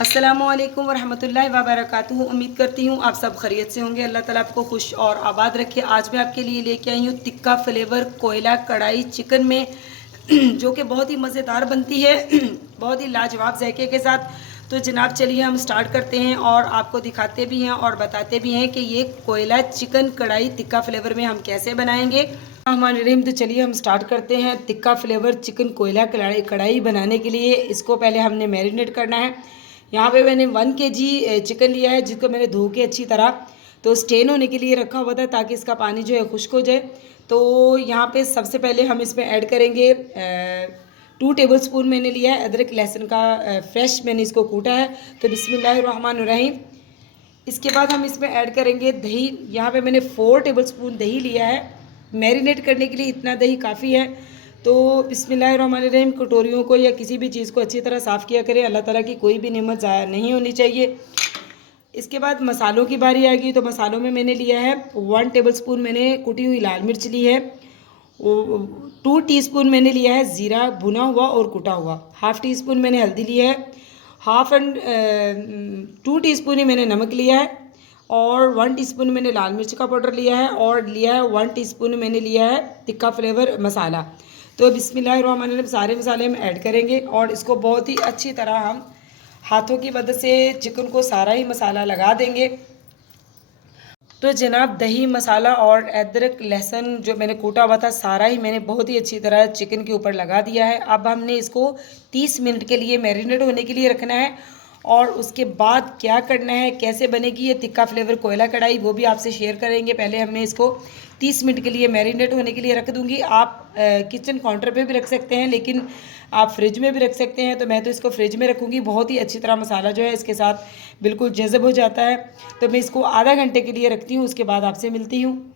अस्सलामुअलैकुम वरहमतुल्लाहि वबरकातुहू। उम्मीद करती हूँ आप सब खैरियत से होंगे। अल्लाह ताला आपको खुश और आबाद रखे। आज मैं आपके लिए लेके आई हूँ तिक्का फ्लेवर कोयला कढ़ाई चिकन में जो कि बहुत ही मज़ेदार बनती है बहुत ही लाजवाब जायके के साथ। तो जनाब चलिए हम स्टार्ट करते हैं और आपको दिखाते भी हैं और बताते भी हैं कि ये कोयला चिकन कढ़ाई तिक्का फ्लेवर में हम कैसे बनाएंगे। हमारे रहीम तो चलिए हम स्टार्ट करते हैं। तिक्का फ्लेवर चिकन कोयला कढ़ाई बनाने के लिए इसको पहले हमने मैरिनेट करना है। यहाँ पे मैंने 1 kg चिकन लिया है जिसको मैंने धो के अच्छी तरह तो स्टेन होने के लिए रखा हुआ था ताकि इसका पानी जो है खुश्क हो जाए। तो यहाँ पे सबसे पहले हम इसमें ऐड करेंगे 2 टेबलस्पून मैंने लिया है अदरक लहसुन का फ्रेश मैंने इसको कूटा है। तो बिस्मिल्लाहिर्रहमानिर्रहीम। इसके बाद हम इसमें ऐड करेंगे दही। यहाँ पे मैंने 4 टेबलस्पून दही लिया है। मैरिनेट करने के लिए इतना दही काफ़ी है। तो बिस्मिल्लाहिर्रहमानिर्रहीम कटोरियों को या किसी भी चीज़ को अच्छी तरह साफ़ किया करें। अल्लाह ताला की कोई भी नेमत ज़ाया नहीं होनी चाहिए। इसके बाद मसालों की बारी आ गई। तो मसालों में मैंने लिया है 1 टेबलस्पून मैंने कुटी हुई लाल मिर्च ली है। 2 टीस्पून मैंने लिया है ज़ीरा भुना हुआ और कुटा हुआ। हाफ़ टी स्पून मैंने हल्दी लिया है। 2 टीस्पून ही मैंने नमक लिया है और 1 टीस्पून मैंने लाल मिर्च का पाउडर लिया है और लिया है 1 टीस्पून मैंने लिया है तिक्का फ्लेवर मसाला। तो बिस्मिल्लाहिर्रहमानिर्रहीम सारे मसाले हम ऐड करेंगे और इसको बहुत ही अच्छी तरह हम हाथों की मदद से चिकन को सारा ही मसाला लगा देंगे। तो जनाब दही मसाला और अदरक लहसुन जो मैंने कूटा हुआ था सारा ही मैंने बहुत ही अच्छी तरह चिकन के ऊपर लगा दिया है। अब हमने इसको 30 मिनट के लिए मैरिनेट होने के लिए रखना है। और उसके बाद क्या करना है, कैसे बनेगी ये तिक्का फ्लेवर कोयला कढ़ाई, वो भी आपसे शेयर करेंगे। पहले हमने इसको 30 मिनट के लिए मैरिनेट होने के लिए रख दूंगी। आप किचन काउंटर पे भी रख सकते हैं लेकिन आप फ्रिज में भी रख सकते हैं। तो मैं तो इसको फ्रिज में रखूँगी। बहुत ही अच्छी तरह मसाला जो है इसके साथ बिल्कुल जज़ब हो जाता है। तो मैं इसको आधा घंटे के लिए रखती हूँ, उसके बाद आपसे मिलती हूँ।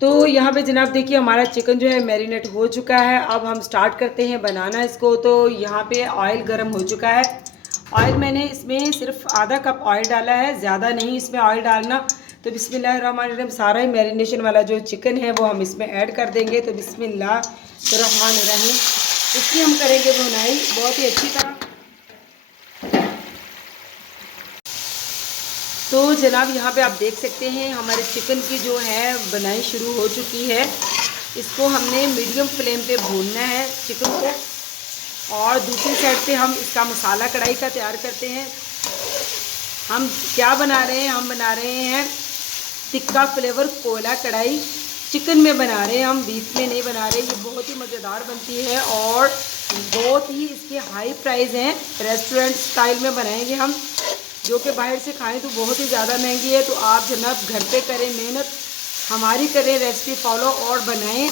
तो यहाँ पे जनाब देखिए हमारा चिकन जो है मैरिनेट हो चुका है। अब हम स्टार्ट करते हैं बनाना इसको। तो यहाँ पे ऑयल गर्म हो चुका है। ऑयल मैंने इसमें सिर्फ आधा कप ऑयल डाला है, ज़्यादा नहीं इसमें ऑयल डालना। तो बिस्मिल्लाहिर्रहमानिर्रहीम सारा ही मैरिनेशन वाला जो चिकन है वो हम इसमें ऐड कर देंगे। तो बिस्मिल्लाहिर्रहमानिर्रहीम इसकी हम करेंगे भुनाई बहुत ही अच्छी तरह। तो जनाब यहाँ पे आप देख सकते हैं हमारे चिकन की जो है बनाई शुरू हो चुकी है। इसको हमने मीडियम फ्लेम पे भूनना है चिकन को। और दूसरी साइड पे हम इसका मसाला कढ़ाई का तैयार करते हैं। हम क्या बना रहे हैं, हम बना रहे हैं तिक्का फ्लेवर कोयला कढ़ाई चिकन में बना रहे हैं, हम बीफ में नहीं बना रहे। ये बहुत ही मज़ेदार बनती है और बहुत ही इसके हाई प्राइस हैं। रेस्टोरेंट स्टाइल में बनाएंगे हम, जो कि बाहर से खाएं तो बहुत ही ज़्यादा महंगी है। तो आप जनाब घर पे करें, मेहनत हमारी करें, रेसिपी फॉलो और बनाएं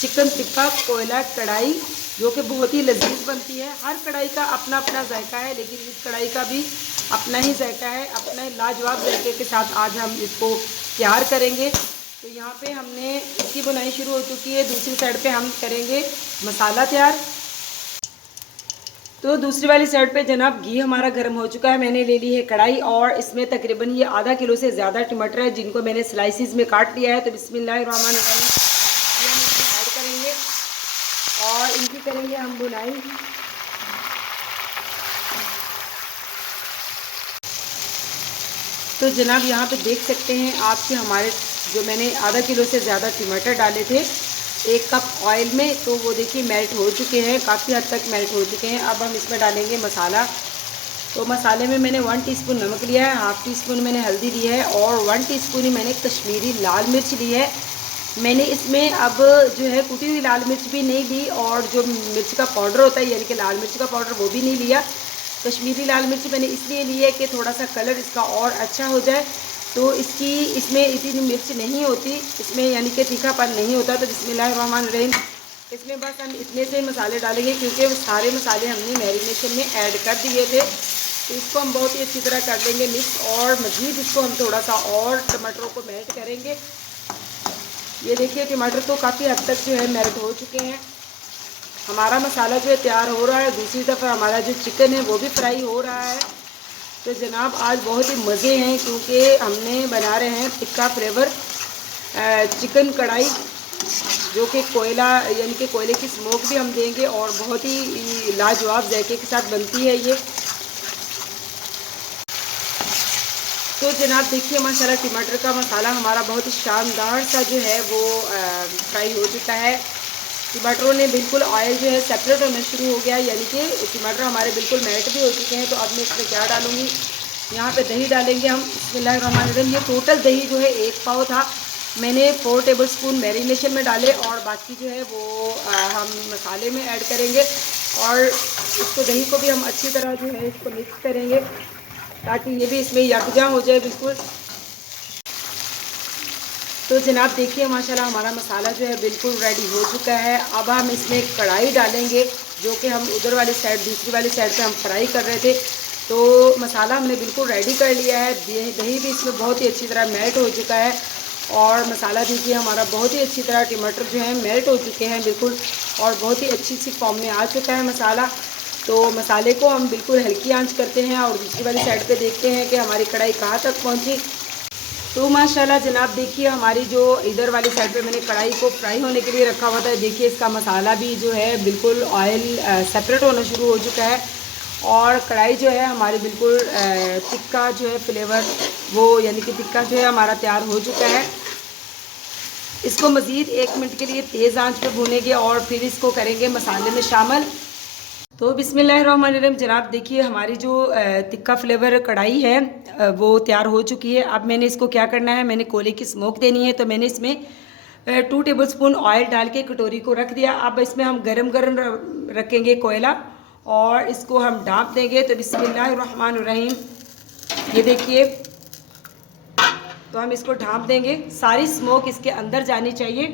चिकन तिक्का कोयला कढ़ाई जो कि बहुत ही लजीज बनती है। हर कढ़ाई का अपना अपना जायका है लेकिन इस कढ़ाई का भी अपना ही जायका है। अपना लाजवाब जायके के साथ आज हम इसको तैयार करेंगे। तो यहाँ पे हमने इसकी बुनाई शुरू हो चुकी है। दूसरी साइड पे हम करेंगे मसाला तैयार। तो दूसरी वाली साइड पे जनाब घी हमारा गर्म हो चुका है। मैंने ले ली है कढ़ाई और इसमें तकरीबन ये आधा किलो से ज़्यादा टमाटर है जिनको मैंने स्लाइसिस में काट लिया है। तो बिस्मिल्लाहिर्रहमानिर्रहीम ये हम इसमें ऐड करेंगे और इनकी करेंगे हम बुनाई। तो जनाब यहाँ पे देख सकते हैं आपके हमारे जो मैंने आधा किलो से ज़्यादा टमाटर डाले थे 1 कप ऑयल में, तो वो देखिए मेल्ट हो चुके हैं, काफ़ी हद तक मेल्ट हो चुके हैं। अब हम इसमें डालेंगे मसाला। तो मसाले में मैंने 1 टीस्पून नमक लिया है, हाफ़ टी स्पून मैंने हल्दी ली है और 1 टीस्पून ही मैंने कश्मीरी लाल मिर्च ली है। मैंने इसमें अब जो है कुटी हुई लाल मिर्च भी नहीं ली और जो मिर्च का पाउडर होता है यानी कि लाल मिर्च का पाउडर वो भी नहीं लिया। कश्मीरी लाल मिर्च मैंने इसलिए ली है कि थोड़ा सा कलर इसका और अच्छा हो जाए। तो इसमें इतनी मिर्च नहीं होती इसमें, यानी कि तीखापन नहीं होता। तो बिस्मिल्लाहिर्रहमानिर्रहीम इसमें बस हम इतने से मसाले डालेंगे क्योंकि सारे मसाले हमने मैरिनेशन में ऐड कर दिए थे। तो इसको हम बहुत ही अच्छी तरह कर लेंगे मिक्स और मज़ीद इसको हम थोड़ा सा और टमाटरों को मेल्ट करेंगे। ये देखिए टमाटर तो काफ़ी हद तक जो है मेल्ट हो चुके हैं। हमारा मसाला जो है तैयार हो रहा है, दूसरी तरफ हमारा जो चिकन है वो भी फ्राई हो रहा है। तो जनाब आज बहुत ही मज़े हैं क्योंकि हमने बना रहे हैं तिक्का फ्लेवर चिकन कढ़ाई जो कि कोयला यानी कि कोयले की स्मोक भी हम देंगे और बहुत ही लाजवाब जायके के साथ बनती है ये। तो जनाब देखिए माशाल्लाह टमाटर का मसाला हमारा बहुत ही शानदार सा जो है वो फ्राई हो चुका है। टमाटरों ने बिल्कुल ऑयल जो है सेपरेट होना शुरू हो गया, यानी कि टमाटर हमारे बिल्कुल मेल्ट भी हो चुके हैं। तो अब मैं इसमें क्या डालूँगी, यहाँ पे दही डालेंगे हम। बिस्मिल्लाहिर्रहमानिर्रहीम। ये टोटल दही जो है 1 पाव था, मैंने 4 टेबलस्पून मैरिनेशन में डाले और बाकी जो है वो हम मसाले में ऐड करेंगे और इसको दही को भी हम अच्छी तरह जो है इसको मिक्स करेंगे ताकि ये भी इसमें यकजा हो जाए बिल्कुल। तो जनाब देखिए माशाल्लाह हमारा मसाला जो है बिल्कुल रेडी हो चुका है। अब हम इसमें कढ़ाई डालेंगे जो कि हम उधर वाली साइड दूसरी वाली साइड पे हम फ्राई कर रहे थे। तो मसाला हमने बिल्कुल रेडी कर लिया है। दही भी इसमें बहुत ही अच्छी तरह मेल्ट हो चुका है और मसाला देखिए हमारा बहुत ही अच्छी तरह टमाटर जो है मेल्ट हो चुके हैं बिल्कुल और बहुत ही अच्छी सी फॉर्म में आ चुका है मसाला। तो मसाले को हम बिल्कुल हल्की आंच करते हैं और दूसरी वाली साइड पे देखते हैं कि हमारी कढ़ाई कहाँ तक पहुँची। तो माशाल्लाह जनाब देखिए हमारी जो इधर वाली साइड पे मैंने कढ़ाई को फ्राई होने के लिए रखा हुआ था, देखिए इसका मसाला भी जो है बिल्कुल ऑयल सेपरेट होना शुरू हो चुका है और कढ़ाई जो है हमारी बिल्कुल टिक्का जो है फ्लेवर वो यानी कि टिक्का जो है हमारा तैयार हो चुका है। इसको मज़ीद 1 मिनट के लिए तेज़ आंच पे भूनेंगे और फिर इसको करेंगे मसाले में शामिल। तो बिस्मिल्लाहिर्रहमानिर्रहीम जनाब देखिए हमारी जो टिक्का फ्लेवर कढ़ाई है वो तैयार हो चुकी है। अब मैंने इसको क्या करना है, मैंने कोयले की स्मोक देनी है। तो मैंने इसमें 2 टेबलस्पून ऑयल डाल के कटोरी को रख दिया। अब इसमें हम गरम गरम रखेंगे कोयला और इसको हम ढाँप देंगे। तो बिस्मिल्लाहिर्रहमानिर्रहीम ये देखिए, तो हम इसको ढाँप देंगे, सारी स्मोक इसके अंदर जानी चाहिए।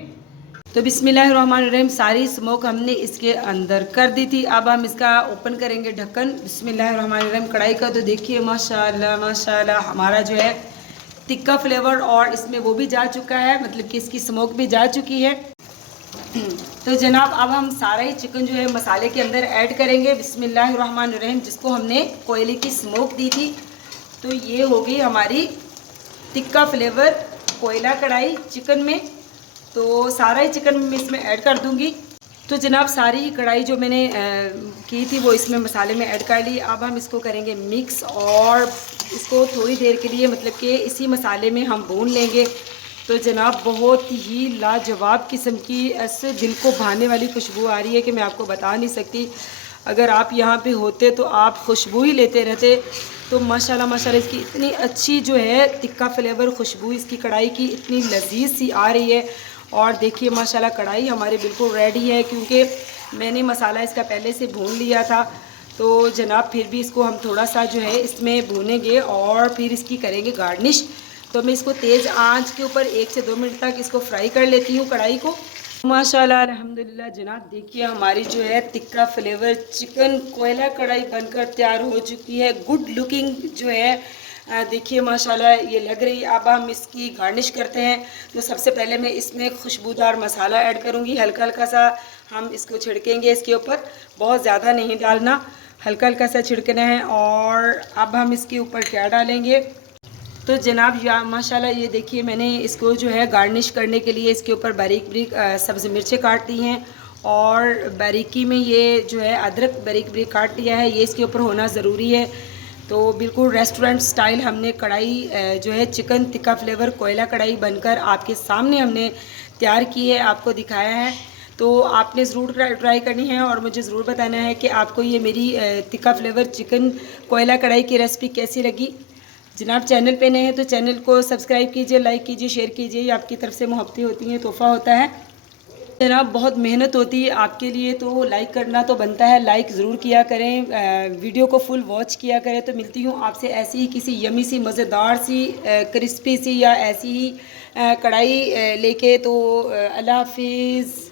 तो बिस्मिल्लाहिर्रहमानिर्रहीम सारी स्मोक हमने इसके अंदर कर दी थी। अब हम इसका ओपन करेंगे ढक्कन बिस्मिल्लाहिर्रहमानिर्रहीम कढ़ाई का। तो देखिए माशाल्लाह माशाल्लाह हमारा जो है टिक्का फ्लेवर और इसमें वो भी जा चुका है, मतलब कि इसकी स्मोक भी जा चुकी है। तो जनाब अब हम सारा ही चिकन जो है मसाले के अंदर ऐड करेंगे बिस्मिल्लाहिर्रहमानिर्रहीम, जिसको हमने कोयले की स्मोक दी थी। तो ये होगी हमारी टिक्का फ्लेवर कोयला कढ़ाई चिकन में। तो सारा ही चिकन मैं इसमें ऐड कर दूंगी। तो जनाब सारी कढ़ाई जो मैंने की थी वो इसमें मसाले में ऐड कर ली। अब हम इसको करेंगे मिक्स और इसको थोड़ी देर के लिए मतलब कि इसी मसाले में हम भून लेंगे। तो जनाब बहुत ही लाजवाब किस्म की ऐसे दिल को भाने वाली खुशबू आ रही है कि मैं आपको बता नहीं सकती। अगर आप यहाँ पे होते तो आप खुशबू ही लेते रहते। तो माशाल्लाह माशाल्लाह इसकी इतनी अच्छी जो है टिक्का फ्लेवर खुशबू इसकी कढ़ाई की इतनी लजीज सी आ रही है। और देखिए माशाल्लाह कढ़ाई हमारी बिल्कुल रेडी है क्योंकि मैंने मसाला इसका पहले से भून लिया था। तो जनाब फिर भी इसको हम थोड़ा सा जो है इसमें भूनेंगे और फिर इसकी करेंगे गार्निश। तो मैं इसको तेज़ आंच के ऊपर 1 से 2 मिनट तक इसको फ्राई कर लेती हूँ कढ़ाई को। माशाल्लाह अल्हम्दुलिल्लाह जनाब देखिए हमारी जो है टिक्का फ्लेवर चिकन कोयला कढ़ाई बनकर तैयार हो चुकी है। गुड लुकिंग जो है देखिए माशाल्लाह ये लग रही है। अब हम इसकी गार्निश करते हैं। तो सबसे पहले मैं इसमें खुशबूदार मसाला ऐड करूँगी, हल्का हल्का सा हम इसको छिड़केंगे इसके ऊपर, बहुत ज़्यादा नहीं डालना, हल्का हल्का सा छिड़कना है। और अब हम इसके ऊपर क्या डालेंगे, तो जनाब या माशाल्लाह ये देखिए मैंने इसको जो है गार्निश करने के लिए इसके ऊपर बारीक बारीक सब्ज़ मिर्चें काट दी हैं और बारीकी में ये जो है अदरक बारीक बारीक काट दिया है, ये इसके ऊपर होना ज़रूरी है। तो बिल्कुल रेस्टोरेंट स्टाइल हमने कढ़ाई जो है चिकन टिक्का फ्लेवर कोयला कढ़ाई बनकर आपके सामने हमने तैयार की है, आपको दिखाया है। तो आपने ज़रूर ट्राई करनी है और मुझे ज़रूर बताना है कि आपको ये मेरी टिक्का फ्लेवर चिकन कोयला कढ़ाई की रेसिपी कैसी लगी। जनाब चैनल पे नए हैं तो चैनल को सब्सक्राइब कीजिए, लाइक कीजिए, शेयर कीजिए, ये आपकी तरफ से मोहब्बतें होती हैं, तोहफ़ा होता है। जनाब बहुत मेहनत होती है आपके लिए, तो लाइक करना तो बनता है, लाइक ज़रूर किया करें, वीडियो को फुल वॉच किया करें। तो मिलती हूँ आपसे ऐसी ही किसी यमी सी मज़ेदार सी क्रिस्पी सी या ऐसी ही कढ़ाई लेके। तो अल्लाह हाफिज़।